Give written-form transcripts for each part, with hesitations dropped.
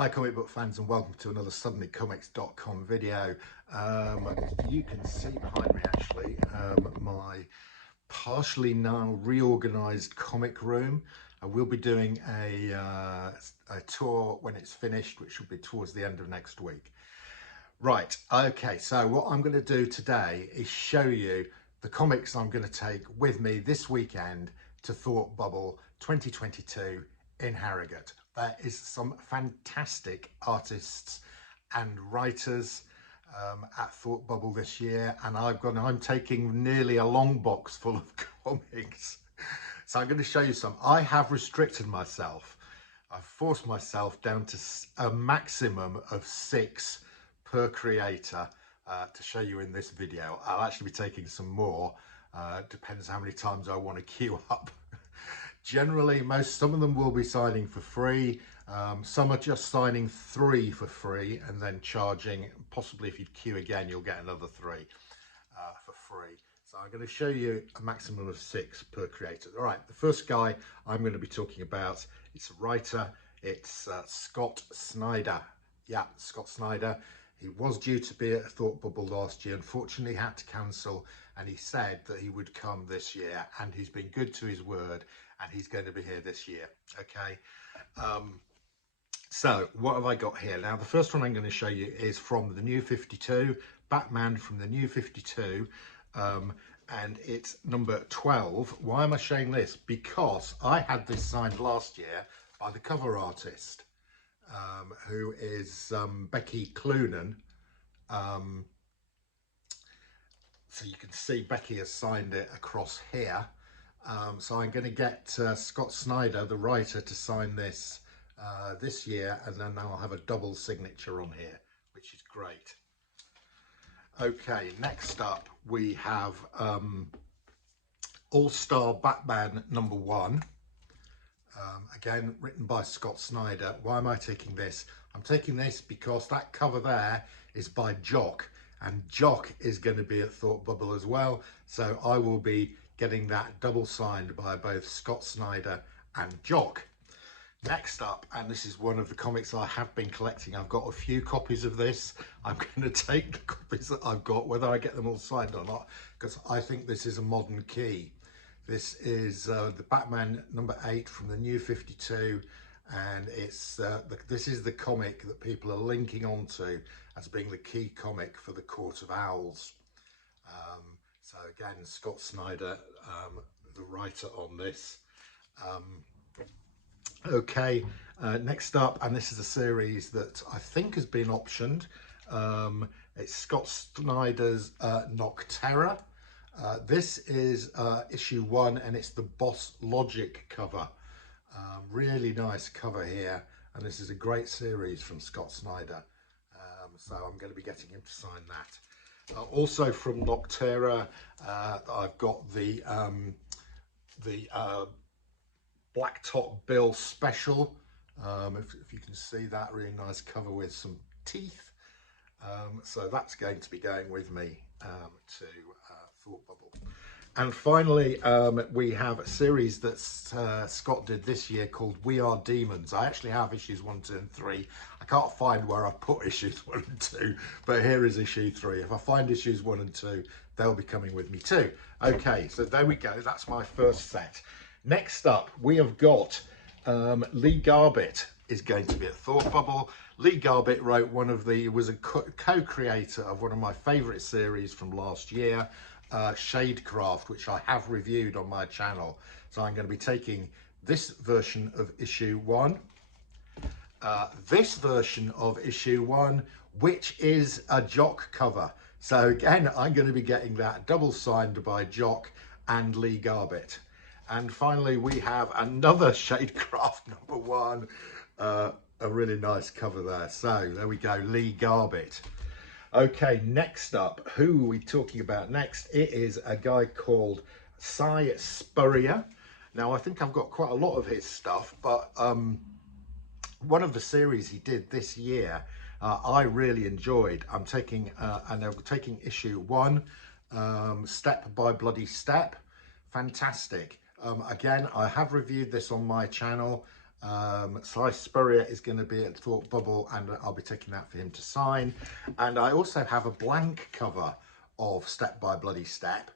Hi comic book fans, and welcome to another suddenlycomics.com video. You can see behind me actually my partially now reorganized comic room. I will be doing a tour when it's finished, which will be towards the end of next week. Right, okay, so what I'm going to do today is show you the comics I'm going to take with me this weekend to Thought Bubble 2022 in Harrogate. There is some fantastic artists and writers at Thought Bubble this year, and I'm taking nearly a long box full of comics. So I'm going to show you some. I have restricted myself. I've forced myself down to a maximum of 6 per creator to show you in this video. I'll actually be taking some more. Depends how many times I want to queue up. Generally, some of them will be signing for free. Some are just signing 3 for free and then charging. Possibly if you queue again, you'll get another 3 for free. So I'm going to show you a maximum of 6 per creator. All right, the first guy I'm going to be talking about, it's a writer. It's Scott Snyder. Yeah, Scott Snyder. He was due to be at Thought Bubble last year. Unfortunately, had to cancel, and he said that he would come this year, and he's been good to his word, and he's going to be here this year. Okay. So what have I got here? Now, the first one I'm going to show you is from the New 52, Batman from the New 52, and it's number 12. Why am I showing this? Because I had this signed last year by the cover artist, who is Becky Clunan. So you can see Becky has signed it across here. So I'm going to get Scott Snyder, the writer, to sign this this year, and then I'll have a double signature on here, which is great. Okay, next up we have All-Star Batman number 1. Again, written by Scott Snyder. Why am I taking this? I'm taking this because that cover there is by Jock, and Jock is going to be at Thought Bubble as well. So I will be getting that double signed by both Scott Snyder and Jock. Next up, and this is one of the comics I have been collecting. I've got a few copies of this. I'm going to take the copies that I've got, whether I get them all signed or not, because I think this is a modern key. This is the Batman number 8 from the New 52, and it's this is the comic that people are linking onto as being the key comic for the Court of Owls. So again, Scott Snyder, the writer on this. Okay, next up, and this is a series that I think has been optioned. It's Scott Snyder's Nocterra. This is issue 1, and it's the Boss Logic cover. Really nice cover here, and this is a great series from Scott Snyder. So I'm going to be getting him to sign that. Also from Nocterra, I've got the Blacktop Bill special. If you can see that, really nice cover with some teeth. So that's going to be going with me to Thought Bubble. And finally, we have a series that Scott did this year called We Are Demons. I actually have issues 1, 2 and 3. I can't find where I put issues 1 and 2, but here is issue 3. If I find issues 1 and 2, they'll be coming with me too. Okay, so there we go. That's my first set. Next up, we have got Lee Garbett is going to be at Thought Bubble. Lee Garbett was a co-creator of one of my favourite series from last year, Shadecraft, which I have reviewed on my channel. So I'm going to be taking this version of issue 1, this version of issue 1, which is a Jock cover. So again, I'm going to be getting that double signed by Jock and Lee Garbett. And finally, we have another Shadecraft number 1, a really nice cover there. So there we go, Lee Garbett. Okay, next up, who are we talking about next? It is a guy called Si Spurrier. Now, I think I've got quite a lot of his stuff, but one of the series he did this year, I really enjoyed. I'm taking issue 1, Step by Bloody Step. Fantastic. Again, I have reviewed this on my channel. Sly Spurrier is going to be at Thought Bubble, and I'll be taking that for him to sign. And I also have a blank cover of Step by Bloody Step,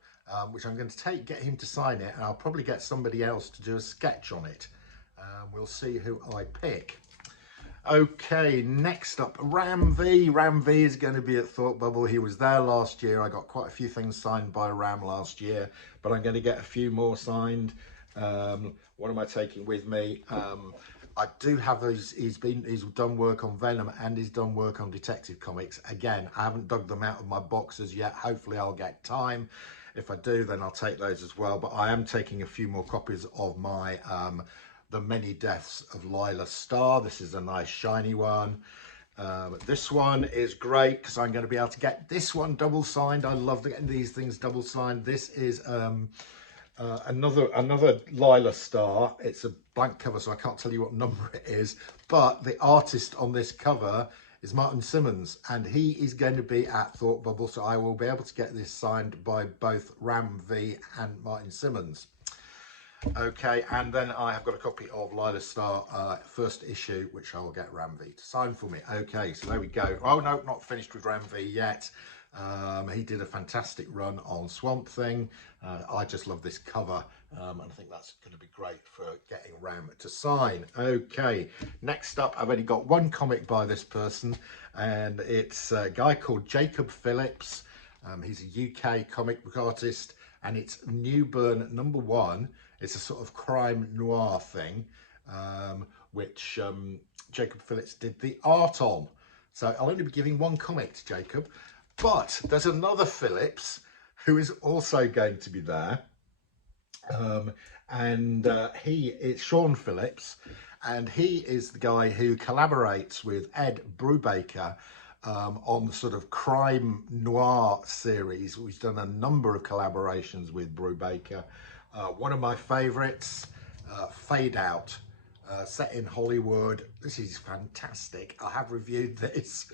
which I'm going to get him to sign it, and I'll probably get somebody else to do a sketch on it. We'll see who I pick. Okay, next up, Ram V. Ram V is going to be at Thought Bubble. He was there last year. I got quite a few things signed by Ram last year, but I'm going to get a few more signed. What am I taking with me? I do have those. He's done work on Venom, and he's done work on Detective Comics. Again, I haven't dug them out of my boxes yet. Hopefully I'll get time. If I do, then I'll take those as well. But I am taking a few more copies of my The Many Deaths of Lila Starr. This is a nice shiny one. This one is great because I'm going to be able to get this one double signed. I love getting these things double signed. This is another Lila Starr. It's a blank cover, so I can't tell you what number it is, but the artist on this cover is Martin Symmonds, and he is going to be at Thought Bubble, so I will be able to get this signed by both Ram V and Martin Symmonds. Okay, and then I have got a copy of Lila Starr first issue, which I will get Ram V to sign for me. Okay, so there we go. Oh no, not finished with Ram V yet. He did a fantastic run on Swamp Thing. I just love this cover, and I think that's going to be great for getting Ram to sign. Okay, next up, I've only got one comic by this person, and it's a guy called Jacob Phillips. He's a UK comic book artist, and it's Newburn #1. It's a sort of crime noir thing, which Jacob Phillips did the art on. So I'll only be giving one comic to Jacob. But there's another Phillips who is also going to be there. It's Sean Phillips, and he is the guy who collaborates with Ed Brubaker on the sort of crime noir series. We've done a number of collaborations with Brubaker. One of my favorites, Fade Out. Set in Hollywood. This is fantastic. I have reviewed this,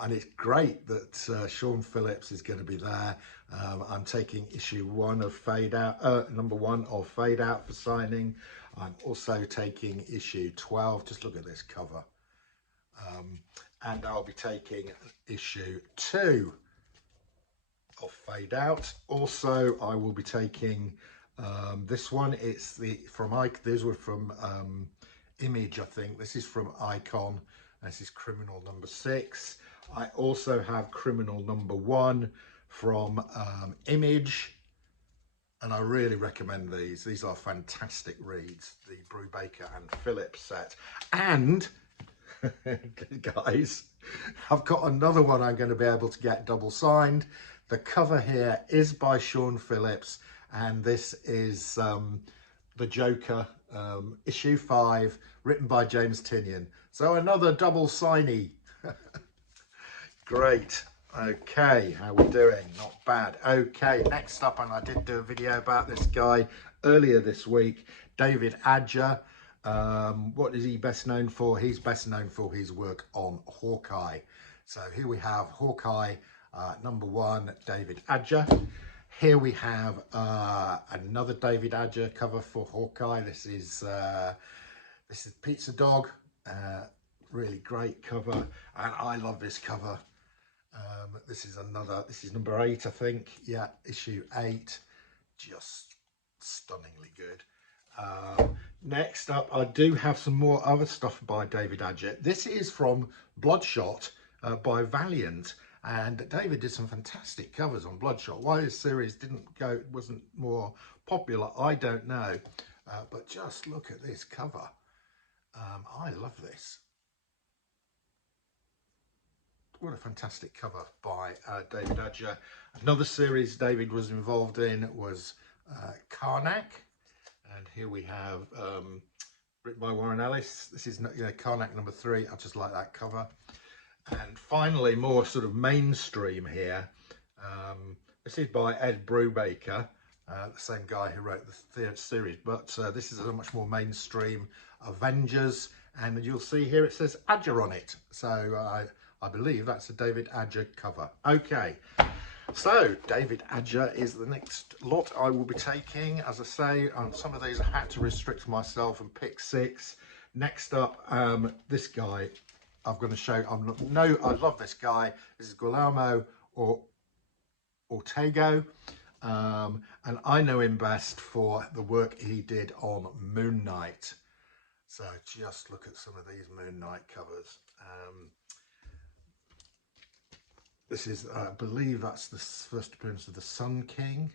and it's great that Sean Phillips is going to be there. I'm taking issue 1 of Fade Out, #1 of Fade Out for signing. I'm also taking issue 12. Just look at this cover. And I'll be taking issue 2 of Fade Out. Also, I will be taking this one. It's these were from Image, I think. This is from Icon. This is Criminal #6. I also have Criminal #1 from Image, and I really recommend these. These are fantastic reads, the Brubaker and Phillips set. And guys, I've got another one I'm going to be able to get double signed. The cover here is by Sean Phillips, and this is The Joker, issue 5, written by James Tynion. So another double signee. Great. Okay, how we doing? Not bad. Okay, next up, and I did do a video about this guy earlier this week, David Adger. What is he best known for? He's best known for his work on Hawkeye. So here we have Hawkeye #1, David Adger. Here we have another David Adger cover for Hawkeye. This is Pizza Dog. Really great cover, and I love this cover. This is number 8, I think. Yeah, issue 8. Just stunningly good. Next up, I do have some more other stuff by David Adger. This is from Bloodshot by Valiant. And David did some fantastic covers on Bloodshot. Why this series wasn't more popular, I don't know. But just look at this cover. I love this. What a fantastic cover by David Adger. Another series David was involved in was Karnak. And here we have, written by Warren Ellis. This is Karnak #3. I just like that cover. And finally, more sort of mainstream here. This is by Ed Brubaker, the same guy who wrote the series, but this is a much more mainstream Avengers, and you'll see here it says Adger on it. So I believe that's a David Adger cover. Okay, so David Adger is the next lot I will be taking. As I say, on some of these I had to restrict myself and pick 6. Next up, this guy I'm going to show. I love this guy. This is Guillermo Ortega, and I know him best for the work he did on Moon Knight. So just look at some of these Moon Knight covers. This is, I believe that's the first appearance of the Sun King.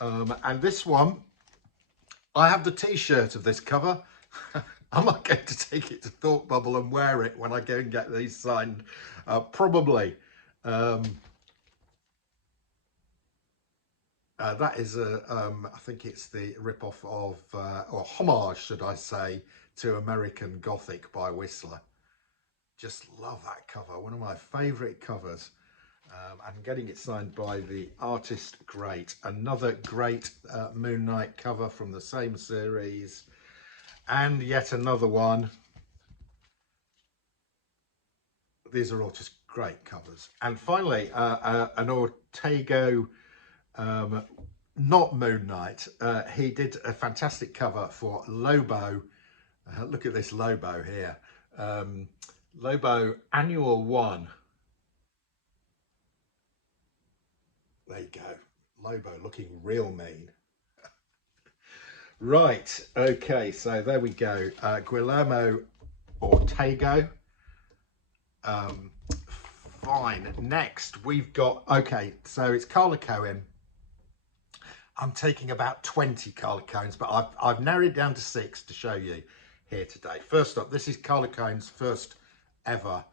And this one, I have the t-shirt of this cover. I might going to take it to Thought Bubble and wear it when I go and get these signed. Probably. That is I think it's the rip-off of, or homage, should I say, to American Gothic by Whistler. Just love that cover, one of my favourite covers. And getting it signed by the artist, great. Another great Moon Knight cover from the same series. And yet another one. These are all just great covers. And finally, an Ortega, not Moon Knight. He did a fantastic cover for Lobo. Look at this Lobo here. Lobo Annual 1. There you go. Lobo looking real mean. Right, okay, so there we go. Guillermo Ortega. Fine. Next, we've got, okay, so it's Carla Cohen. I'm taking about 20 Carla Cohens, but I've narrowed it down to 6 to show you here today. First up, this is Carla Cohen's first ever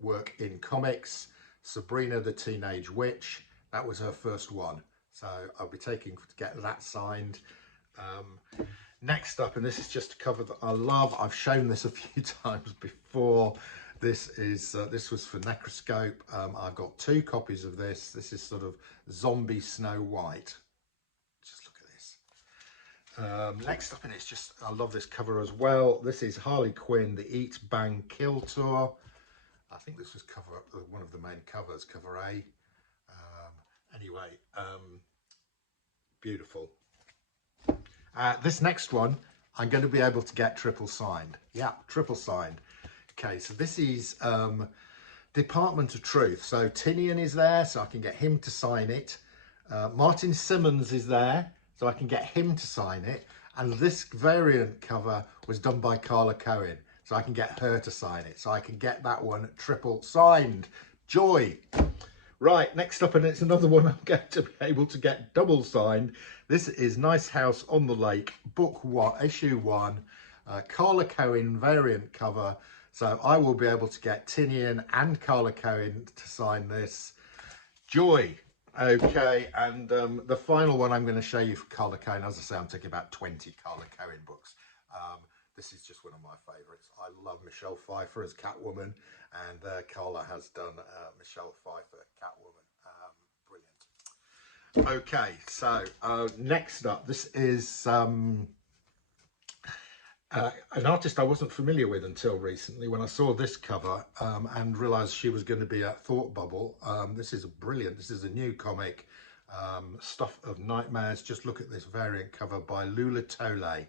work in comics, Sabrina the Teenage Witch. That was her first one, so I'll be taking to get that signed. Next up, and this is just a cover that I love. I've shown this a few times before. This was for Necroscope. I've got 2 copies of this. This is sort of zombie Snow White. Just look at this. Next up, and it's just, I love this cover as well. This is Harley Quinn, the Eat, Bang, Kill Tour. I think this was one of the main covers, cover A. Anyway, beautiful. This next one, I'm going to be able to get triple signed. Yeah, triple signed. Okay, so this is Department of Truth. So Tynion is there, so I can get him to sign it. Martin Symmonds is there, so I can get him to sign it. And this variant cover was done by Carla Cohen, so I can get her to sign it. So I can get that one triple signed. Joy. Right, next up, and it's another one I'm going to be able to get double signed. This is Nice House on the Lake, book 1, issue 1, Carla Cohen variant cover. So I will be able to get Tynion and Carla Cohen to sign this. Joy. Okay, and the final one I'm going to show you for Carla Cohen. As I say, I'm taking about 20 Carla Cohen books. This is just one of my favourites. I love Michelle Pfeiffer as Catwoman, and Carla has done Michelle Pfeiffer Catwoman. Brilliant. Okay, so next up, this is an artist I wasn't familiar with until recently when I saw this cover and realised she was going to be at Thought Bubble. This is brilliant. This is a new comic, Stuff of Nightmares. Just look at this variant cover by Lula Tole. I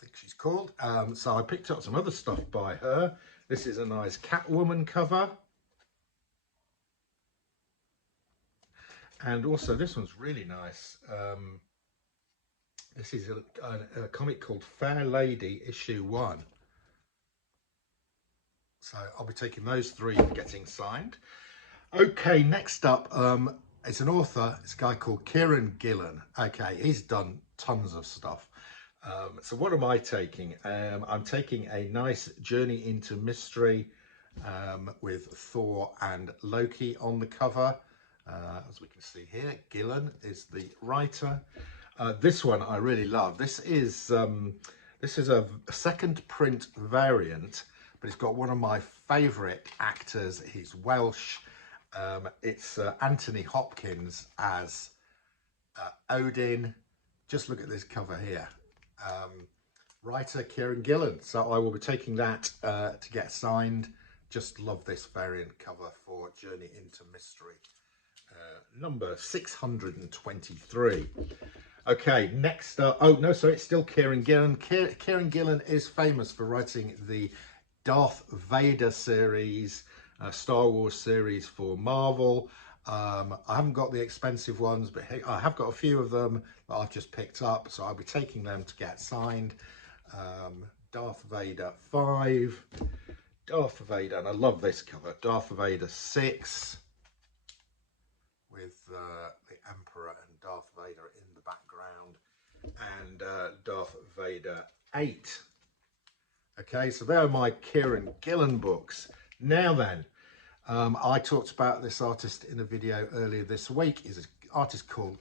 think she's called. So I picked up some other stuff by her. This is a nice Catwoman cover. And also this one's really nice. This is a comic called Fair Lady, issue 1. So I'll be taking those 3 and getting signed. Okay, next up, it's an author. It's a guy called Kieran Gillen. Okay, he's done tons of stuff. So what am I taking? I'm taking a nice Journey into Mystery with Thor and Loki on the cover. As we can see here, Gillen is the writer. This one I really love. This is a second print variant, but it's got one of my favourite actors. He's Welsh. It's Anthony Hopkins as Odin. Just look at this cover here. Writer Kieran Gillen. So I will be taking that to get signed. Just love this variant cover for Journey into Mystery. Number 623. Okay, next up, oh no, sorry, it's still Kieran Gillen. Kieran Gillen is famous for writing the Darth Vader series, Star Wars series for Marvel. I haven't got the expensive ones, but hey, I have got a few of them that I've just picked up, so I'll be taking them to get signed. Darth Vader 5, Darth Vader, and I love this cover, Darth Vader 6, with the Emperor and Darth Vader in the background, and Darth Vader 8. Okay, so there are my Kieran Gillen books. Now then, I talked about this artist in a video earlier this week. He's an artist called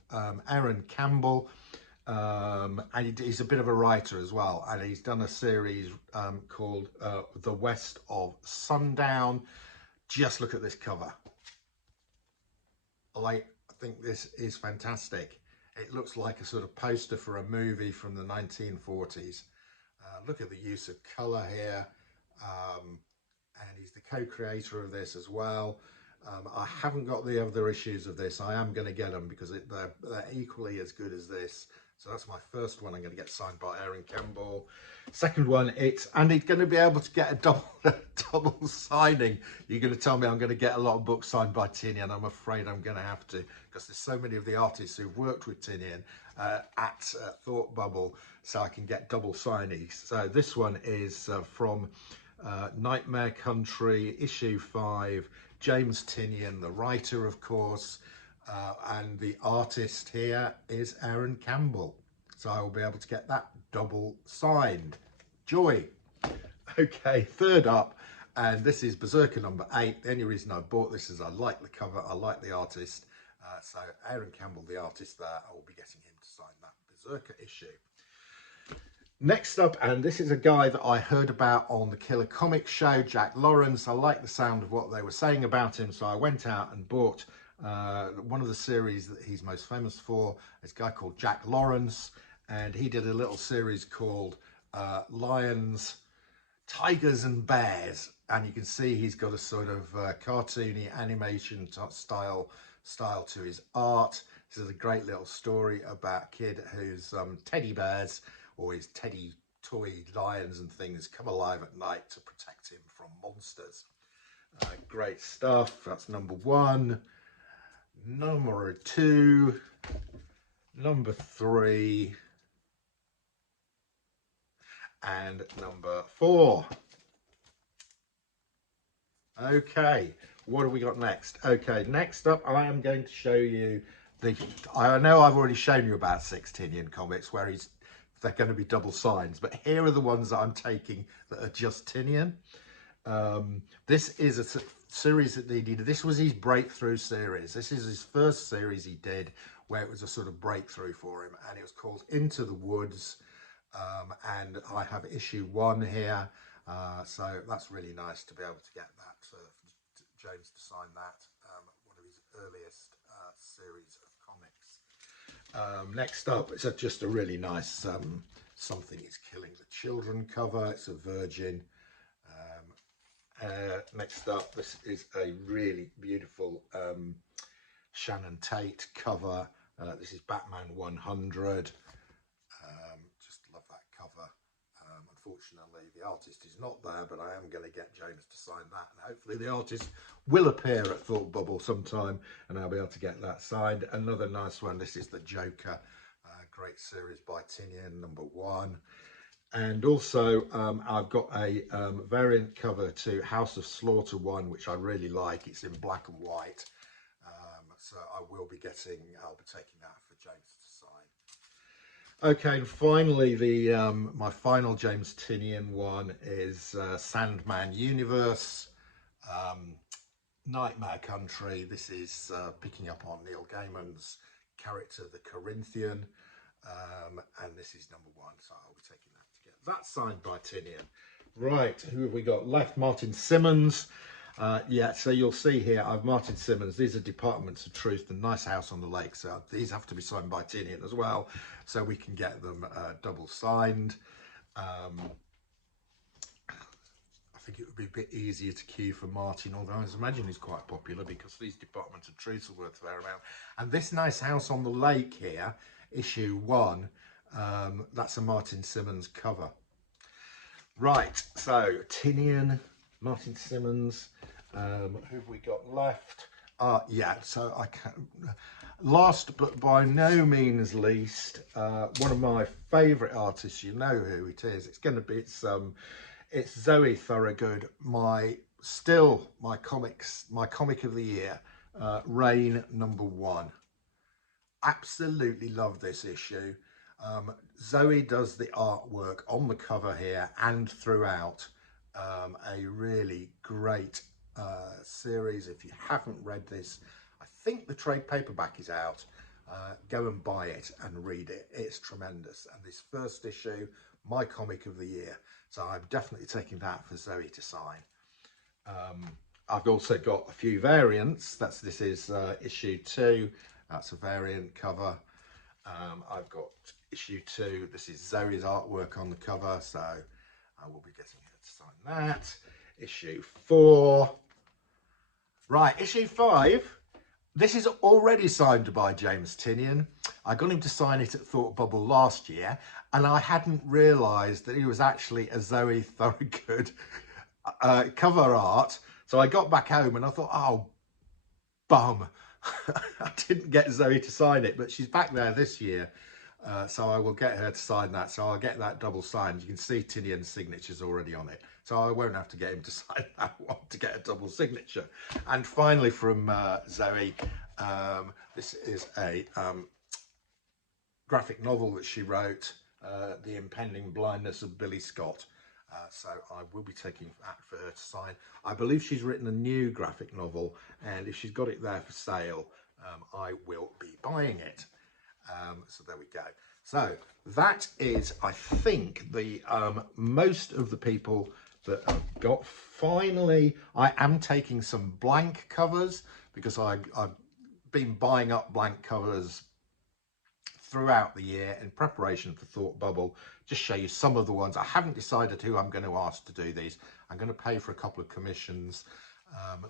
Aaron Campbell, and he's a bit of a writer as well, and he's done a series called The West of Sundown. Just look at this cover. I think this is fantastic. It looks like a sort of poster for a movie from the 1940s. Look at the use of colour here, and he's the co-creator of this as well. I haven't got the other issues of this. I am going to get them because they're equally as good as this. So that's my first one I'm going to get signed by Aaron Campbell. Second one, it's going to be able to get a double signing. You're going to tell me I'm going to get a lot of books signed by Tynion. I'm afraid I'm going to have to, because there's so many of the artists who've worked with Tynion at Thought Bubble, so I can get double signings. So this one is from Nightmare Country, issue 5, James Tynion, the writer, of course, and the artist here is Aaron Campbell. So I will be able to get that double signed. Joy. Okay, third up, and this is Berserker number 8. The only reason I bought this is I like the cover, I like the artist. So Aaron Campbell, the artist there, I will be getting him to sign that Berserker issue. Next up, and this is a guy that I heard about on the Killer Comics show, Jack Lawrence. I like the sound of what they were saying about him, so I went out and bought one of the series that he's most famous for. This guy called Jack Lawrence, and he did a little series called Lions, Tigers and Bears, and you can see he's got a sort of cartoony animation style to his art. This is a great little story about a kid whose teddy bears, or his teddy toy lions and things, come alive at night to protect him from monsters. Great stuff. That's number 1. Number 2. Number 3. And number 4. Okay, what have we got next? Okay, next up I am going to show you I know I've already shown you about 6 Tynion comics where they're going to be double signs, but here are the ones that I'm taking that are just Tynion. This is a series that he did. This was his breakthrough series. This is his first series he did where it was a sort of breakthrough for him, and it was called Into the Woods. And I have issue 1 here, so that's really nice to be able to get that, James to sign that, one of his earliest series of comics. Next up, it's just a really nice Something is Killing the Children cover. It's a Virgin. Next up, this is a really beautiful Shannon Tate cover. This is Batman 100. Just love that cover. Unfortunately, the artist is not there, but I am going to get James to sign that, and hopefully the artist will appear at Thought Bubble sometime, and I'll be able to get that signed. Another nice one. This is the Joker, great series by Tynion, number 1. And also, I've got a variant cover to House of Slaughter 1, which I really like. It's in black and white, so I'll be taking that for James to sign. Okay, and finally, my final James Tynion one is Sandman Universe, Nightmare Country. This is picking up on Neil Gaiman's character, the Corinthian, and this is number 1, so I'll be taking that to get that signed by Tynion. Right, who have we got left? Martin Symmonds. Yeah, so you'll see here, I've Martin Symmonds. These are Departments of Truth and Nice House on the Lake. So these have to be signed by Tynion as well, so we can get them double signed. I think it would be a bit easier to queue for Martin, although I imagine he's quite popular because these Departments of Truth are worth a fair amount. And this Nice House on the Lake here issue 1. That's a Martin Symmonds cover. Right, so Tynion, Martin Symmonds. Who have we got left? Yeah, so I can. Last but by no means least, one of my favourite artists. You know who it is. It's going to be it's Zoe Thorogood. My comic of the year, Reign #1. Absolutely love this issue. Zoe does the artwork on the cover here and throughout. A really great series. If you haven't read this, I think the trade paperback is out. Go and buy it and read it. It's tremendous. And this first issue, my comic of the year. So I'm definitely taking that for Zoe to sign. I've also got a few variants. This is issue 2. That's a variant cover. I've got issue 2. This is Zoe's artwork on the cover, so I will be getting her to sign that. Issue 4. Right, issue 5. This is already signed by James Tynion. I got him to sign it at Thought Bubble last year, and I hadn't realised that he was actually a Zoe Thorogood cover art. So I got back home and I thought, oh, bum. I didn't get Zoe to sign it, but she's back there this year. So I will get her to sign that. So I'll get that double signed. You can see Tynion's signature's already on it. So I won't have to get him to sign that one to get a double signature. And finally from Zoe, this is a graphic novel that she wrote, The Impending Blindness of Billy Scott. So I will be taking that for her to sign. I believe she's written a new graphic novel, and if she's got it there for sale, I will be buying it. So there we go. So that is, I think, the most of the people that I've got. Finally, I am taking some blank covers because I've been buying up blank covers throughout the year in preparation for Thought Bubble. Just show you some of the ones. I haven't decided who I'm going to ask to do these. I'm going to pay for a couple of commissions,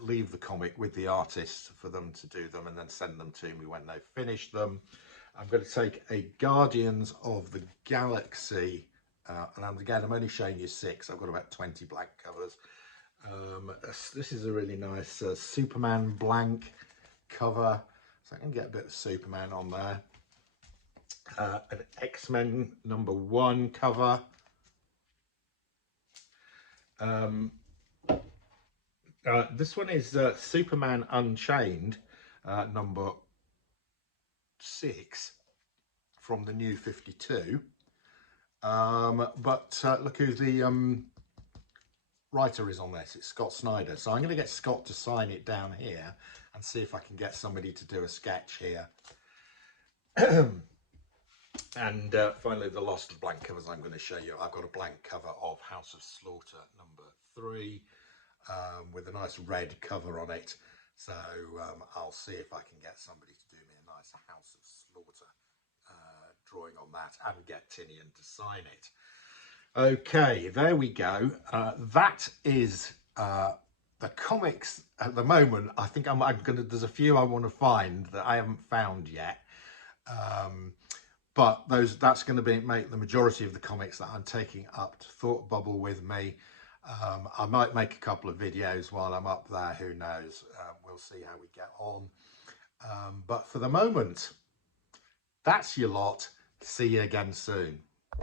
leave the comic with the artists for them to do them, and then send them to me when they've finished them. I'm going to take a Guardians of the Galaxy, and again, I'm only showing you 6. I've got about 20 blank covers. This is a really nice Superman blank cover, so I can get a bit of Superman on there. An X-Men #1 cover. This one is Superman Unchained, #6 from the New 52. But look who the writer is on this. It's Scott Snyder. So I'm going to get Scott to sign it down here and see if I can get somebody to do a sketch here. And finally, the last of blank covers I'm going to show you. I've got a blank cover of House of Slaughter #3 with a nice red cover on it. So I'll see if I can get somebody to do me a nice House of Slaughter drawing on that and get Tynion to sign it. Okay, there we go. That is the comics at the moment. I think I'm gonna. There's a few I want to find that I haven't found yet. But that's going to make the majority of the comics that I'm taking up to Thought Bubble with me. I might make a couple of videos while I'm up there. Who knows? We'll see how we get on. But for the moment, that's your lot. See you again soon.